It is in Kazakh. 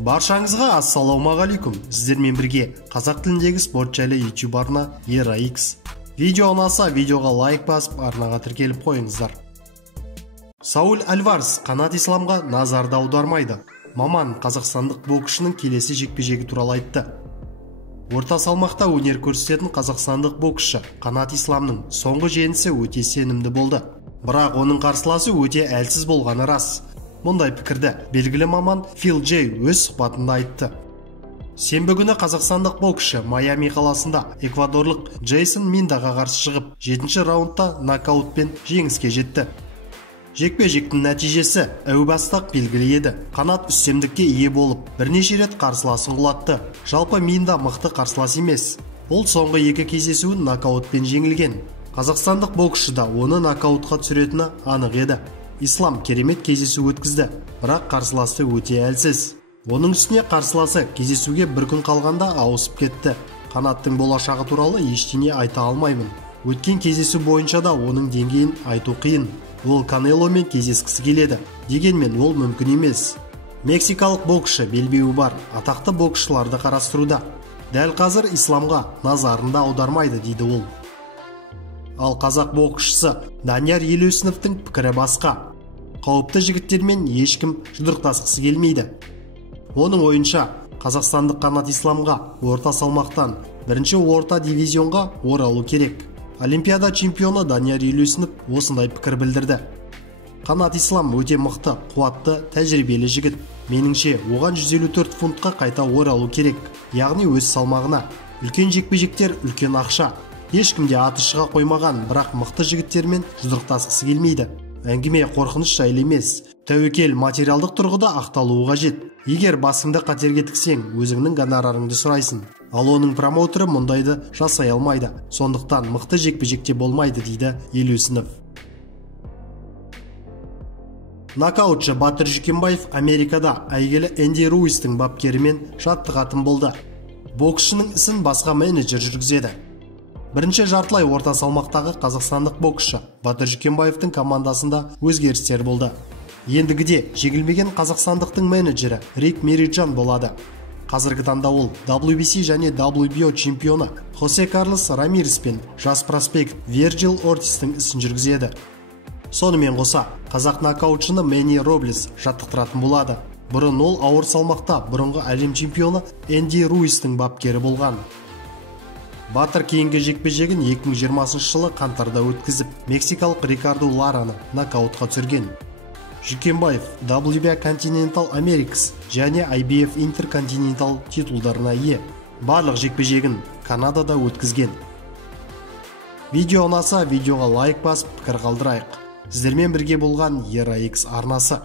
Баршаңызға ассалаумағалейкум. Сіздермен бірге қазақ тіліндегі спорт жайлы YouTube арна ERA-X. Видео ұнаса, видеоға лайк басып, арнаға тіркеліп қойыңыздар. Сауль Альварес Қанат Исламға назарды аудармайды. Маман қазақстандық боксшының келесі жекпе-жегі туралы айтты. Орта салмақта өнер көрсететін қазақстандық боксшы Қанат Исламның соңғы жеңісі өте сенімді болды. Бірақ оның қарсыласы өте әлсіз болғаны рас. Мұндай пікірді белгілі маман Фил Джей өз сұхбатында айтты. Сенбі күні қазақстандық боксшы Майами қаласында эквадорлық Джейсон Миндаға қарсы шығып, 7-ші раундта нокаутпен жеңіске жетті. Жекпе-жектің нәтижесі әу баста-ақ белгілі еді. Қанат үстемдікке ие болып, бірнеше рет қарсыласын құлатты. Жалпы Минда мықты қарсылас емес. Ол соңғы екі кездесуін нокаутпен жеңілген. Қазақстандық боксшы да оны нокаутқа түсіретіні анық еді. Ислам керемет кездесу өткізді, бірақ қарсыласы өте әлсіз. Оның үстіне қарсыласы кездесуге бір күн қалғанда ауысып кетті. Қанаттың болашағы туралы ештеңе айта алмаймын. Өткен кездесу бойынша да оның деңгейін айту қиын. Ол Канеломен кездескісі келеді, дегенмен ол мүмкін емес. Мексикалық боксшы белбеуі бар атақты боксшыларды қарастыруда. Дәл қазір Исламға назарында аудармайды, дейді ол. Ал қазақ боксшысы Данияр Елеусіновтің пікірі басқа. Қауіпті жігіттермен ешкім жұдырықтасқысы келмейді. Оның ойынша, қазақстандық Қанат Исламға орта салмақтан бірінші орта дивизионға оралу керек. Олимпиада чемпионы Данияр Елеусінов осындай пікір білдірді. Қанат Ислам өте мықты, қуатты, тәжірибелі жігіт. Меніңше, оған 154 фунтқа қайта оралу керек. Яғни өз салмағына. Үлкен жекпе-жектер үлкен ақша. Ешкімде аты шыға қоймаған, бірақ мықты жігіттермен жұдырықтасқысы келмейді. Әңгіме қорқыныш жайлы емес. Тәуекел материалдық тұрғыда ақталуы қажет. Егер басыңды қатерге тіксең, өзіңнің гонорарыңды сұрайсың. Ал оның промоутері мұндайды жасай алмайды. Сондықтан мықты жекпе-жекте болмайды, дейді Елеусінов. Нокаутшы Батыр Жүкембаев Америкада әйгілі Энди Руистің бапкерімен жаттығатын болды. Боксшының ісін басқа менеджер жүргізеді. Бірінші жартылай орта салмақтағы қазақстандық боксшы Батыр Жүкембаевтың командасында өзгерістер болды. Ендігіде жеңілмеген қазақстандықтың менеджері Рик Мериджан болады. Қазіргі таңда ол WBC және WBO чемпионы Хосе Карлос Рамирес пен жас проспект Верджил Ортистің ісін жүргізеді. Сонымен қоса, қазақ нокаутшыны Мэнни Роблес жаттықтыратын болады. Бұрын ол ауыр салмақта бұрынғы әлем чемпионы Энди Руистің бапкері болған. Батыр кейінгі жекпе-жегін 2020 жылы қаңтарда өткізіп, мексикалық Рикардо Лараны нокаутқа түсірген. Жүкембаев WBA Continental Americas және IBF Intercontinental титулдарына ие. Барлық жекпе-жегін Канадада өткізген. Видео ұнаса, видеоға лайк басып, пікір қалдырайық. Сіздермен бірге болған ERA-X арнасы.